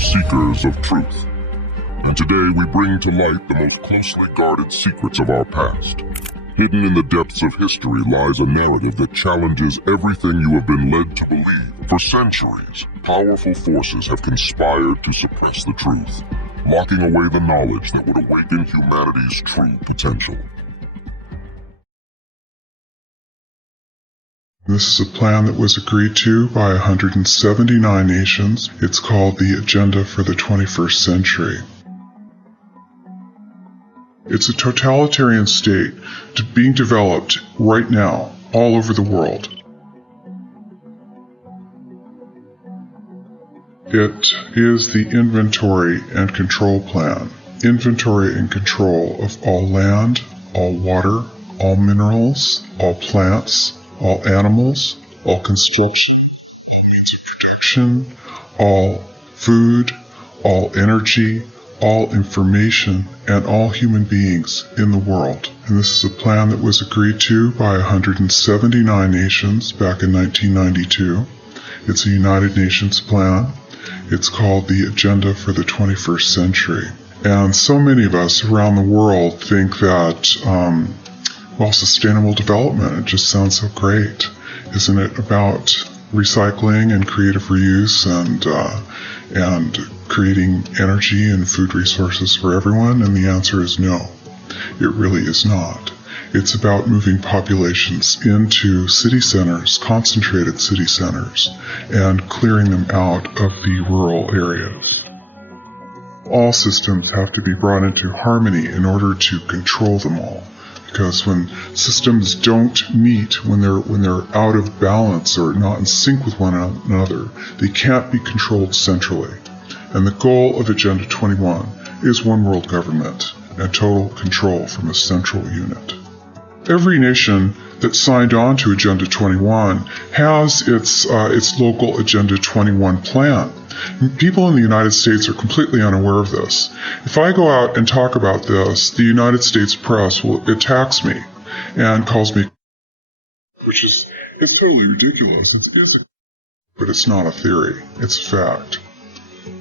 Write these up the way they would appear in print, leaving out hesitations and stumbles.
seekers of truth. And today we bring to light the most closely guarded secrets of our past. Hidden in the depths of history lies a narrative that challenges everything you have been led to believe. For centuries, powerful forces have conspired to suppress the truth, locking away the knowledge that would awaken humanity's true potential. This is a plan that was agreed to by 179 nations. It's called the Agenda for the 21st Century. It's a totalitarian state being developed right now all over the world. It is the inventory and control plan. Inventory and control of all land, all water, all minerals, all plants, all animals, all construction, all means of production, all food, all energy, all information, and all human beings in the world. And this is a plan that was agreed to by 179 nations back in 1992. It's a United Nations plan. It's called the Agenda for the 21st Century. And so many of us around the world think that sustainable development, it just sounds so great. Isn't it about recycling and creative reuse and creating energy and food resources for everyone? And the answer is no, it really is not. It's about moving populations into city centers, concentrated city centers, and clearing them out of the rural areas. All systems have to be brought into harmony in order to control them all. Because when systems don't meet, when they're out of balance or not in sync with one another, they can't be controlled centrally. And the goal of Agenda 21 is one world government and total control from a central unit. Every nation that signed on to Agenda 21 has its local Agenda 21 plan. People in the United States are completely unaware of this. If I go out and talk about this, the United States press attacks me and calls me, which is totally ridiculous. But it's not a theory. It's a fact.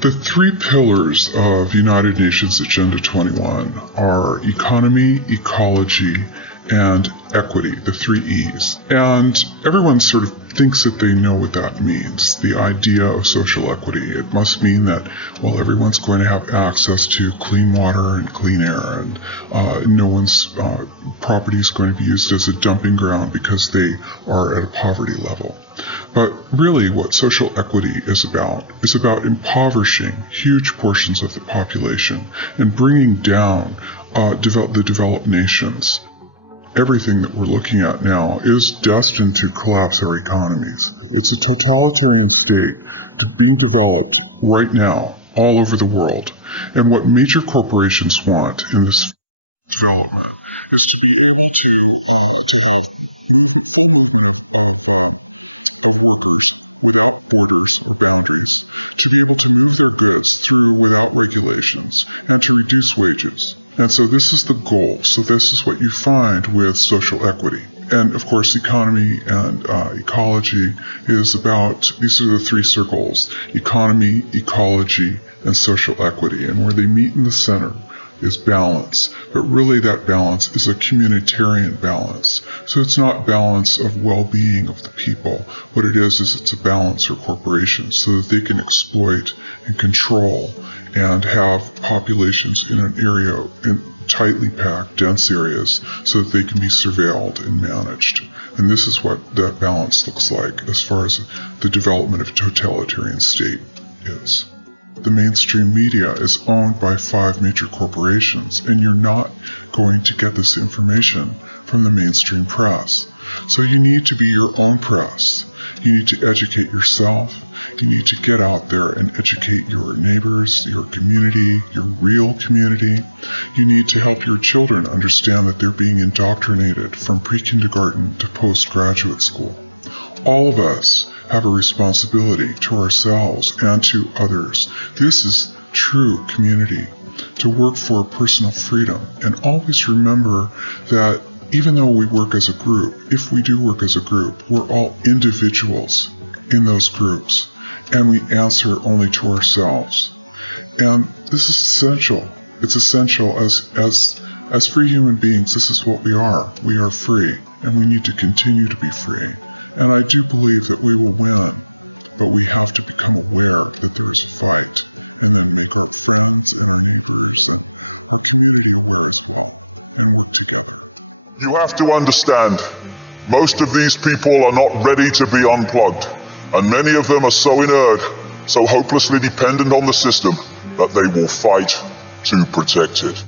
The three pillars of United Nations Agenda 21 are economy, ecology, and equity, the three E's. And everyone sort of thinks that they know what that means, the idea of social equity. It must mean that, everyone's going to have access to clean water and clean air, and no one's property is going to be used as a dumping ground because they are at a poverty level. But really what social equity is about impoverishing huge portions of the population and bringing down the developed nations. Everything that we're looking at now is destined to collapse our economies. It's a totalitarian state being developed right now all over the world. And what major corporations want in this development is to be able to have full movement of workers without borders or boundaries, to be able to move their goods through without regulations, and to reduce wages. And so this is the goal. So this is what you find with social equity. And of course, economy and ecology is about, these are the three circles: economy, ecology, and social equity. And where they meet in the center is balance. But really that balance is a communitarian balance. So it's not balance of well-being of the people. What it is it's a balance for corporations so that they can exploit and control and have populations in an area, in tightly packed, dense areas, so that they can be surveilled and managed. And this is what that balance looks like as far as the development of a totalitarian state is. The mainstream media is owned by 5 major corporations, and you're not going to get this information from the mainstream press. So you need to be your own press. You need to educate yourself. You need to get out there and educate your neighbors, your community, your real community. You need to help your children understand that they're being indoctrinated from pre-kindergarten to postgraduate school. All of us have a responsibility to ourselves and to others. This is true community, to work for personal freedom. And always remember that even though we work as a group, if we do work as a group, we're all individuals in those groups, and we answer only to ourselves. And this is essential. It's essential as free human beings. This is what we are. We are free, and we need to continue to be free. And I do believe that we will win, but we have to become aware that there is a fight, and then make our friends and our neighbors and our community aware as well, and work together. You have to understand, most of these people are not ready to be unplugged, and many of them are so inert, so hopelessly dependent on the system, that they will fight to protect it.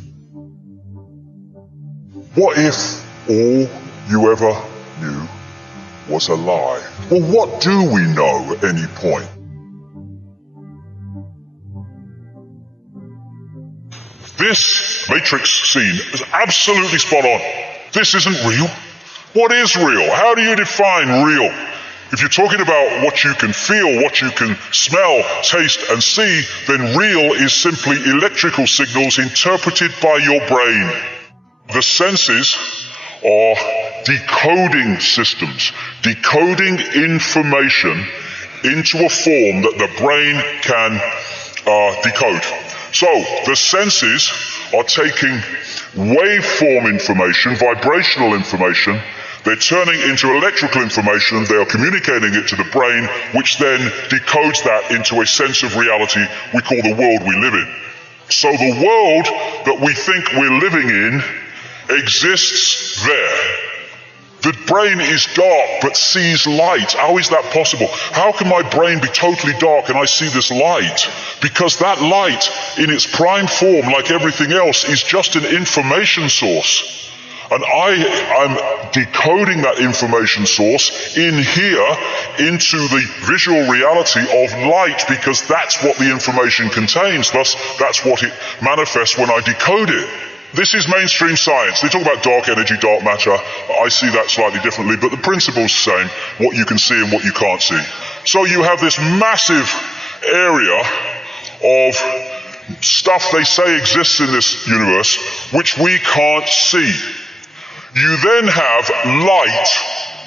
What if all you ever knew was a lie? Well, what do we know at any point? This Matrix scene is absolutely spot on. This isn't real. What is real? How do you define real? If you're talking about what you can feel, what you can smell, taste, and see, then real is simply electrical signals interpreted by your brain. The senses are decoding systems, decoding information into a form that the brain can decode. So the senses are taking waveform information, vibrational information, they're turning into electrical information, they are communicating it to the brain, which then decodes that into a sense of reality we call the world we live in. So the world that we think we're living in exists there. The brain is dark but sees light. How is that possible? How can my brain be totally dark and I see this light? Because that light, in its prime form, like everything else, is just an information source. And I'm decoding that information source in here into the visual reality of light, because that's what the information contains. Thus, that's what it manifests when I decode it. This is mainstream science. They talk about dark energy, dark matter. I see that slightly differently, but the principle's the same, what you can see and what you can't see. So you have this massive area of stuff they say exists in this universe, which we can't see. You then have light,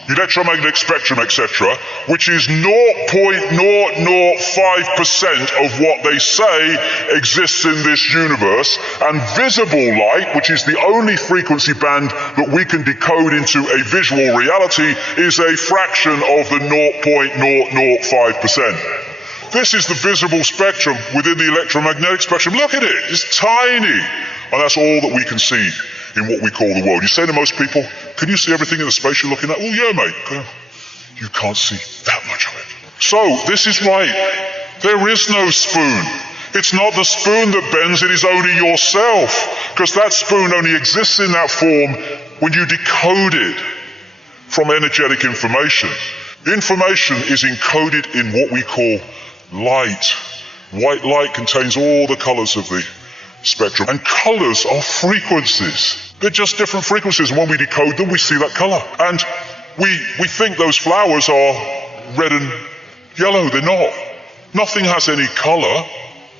electromagnetic spectrum, etc., which is 0.005% of what they say exists in this universe, and visible light, which is the only frequency band that we can decode into a visual reality, is a fraction of the 0.005%. This is the visible spectrum within the electromagnetic spectrum. Look at it, it's tiny, and that's all that we can see in what we call the world. You say to most people, can you see everything in the space you're looking at? Well, yeah, mate. You can't see that much of it. So, this is right. There is no spoon. It's not the spoon that bends, it is only yourself. Because that spoon only exists in that form when you decode it from energetic information. Information is encoded in what we call light. White light contains all the colors of the spectrum. And colors are frequencies. They're just different frequencies, and when we decode them, we see that color. And we think those flowers are red and yellow. They're not. Nothing has any color.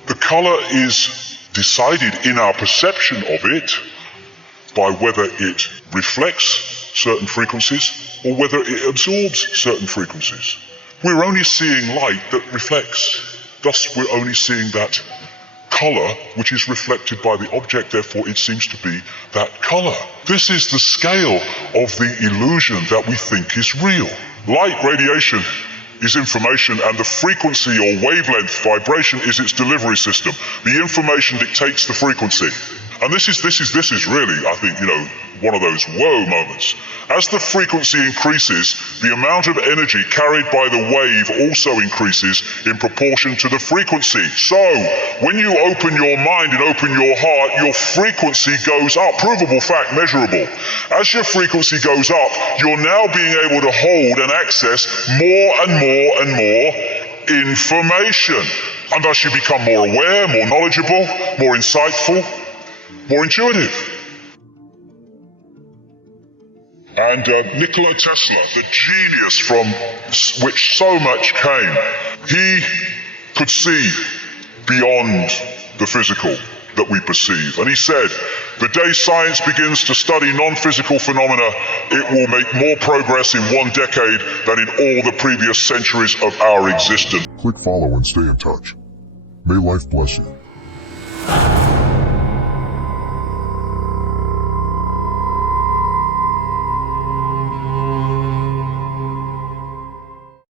The color is decided in our perception of it by whether it reflects certain frequencies or whether it absorbs certain frequencies. We're only seeing light that reflects. Thus, we're only seeing that color, which is reflected by the object, therefore it seems to be that color. This is the scale of the illusion that we think is real. Light radiation is information, and the frequency or wavelength vibration is its delivery system. The information dictates the frequency. And this is really, I think, one of those whoa moments. As the frequency increases, the amount of energy carried by the wave also increases in proportion to the frequency. So, when you open your mind and open your heart, your frequency goes up. Provable fact, measurable. As your frequency goes up, you're now being able to hold and access more and more and more information. And thus you become more aware, more knowledgeable, more insightful, more intuitive. And Nikola Tesla, the genius from which so much came, he could see beyond the physical that we perceive. And he said, the day science begins to study non-physical phenomena, it will make more progress in 1 decade than in all the previous centuries of our existence. Click follow and stay in touch. May life bless you. Stop!